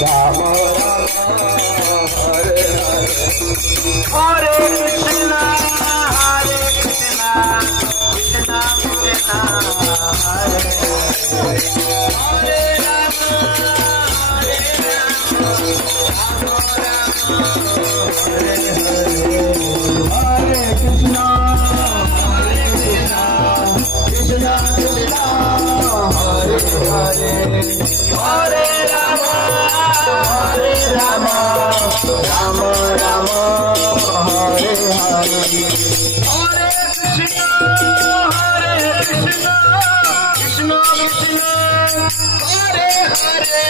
Ram Hare Hare Krishna Krishna Krishna Hare Hare Ram Hare Hare Krishna Krishna Krishna Hare Hare Hare Ram Ram Ram Hare Hare Hare Krishna Krishna Krishna Hare Hare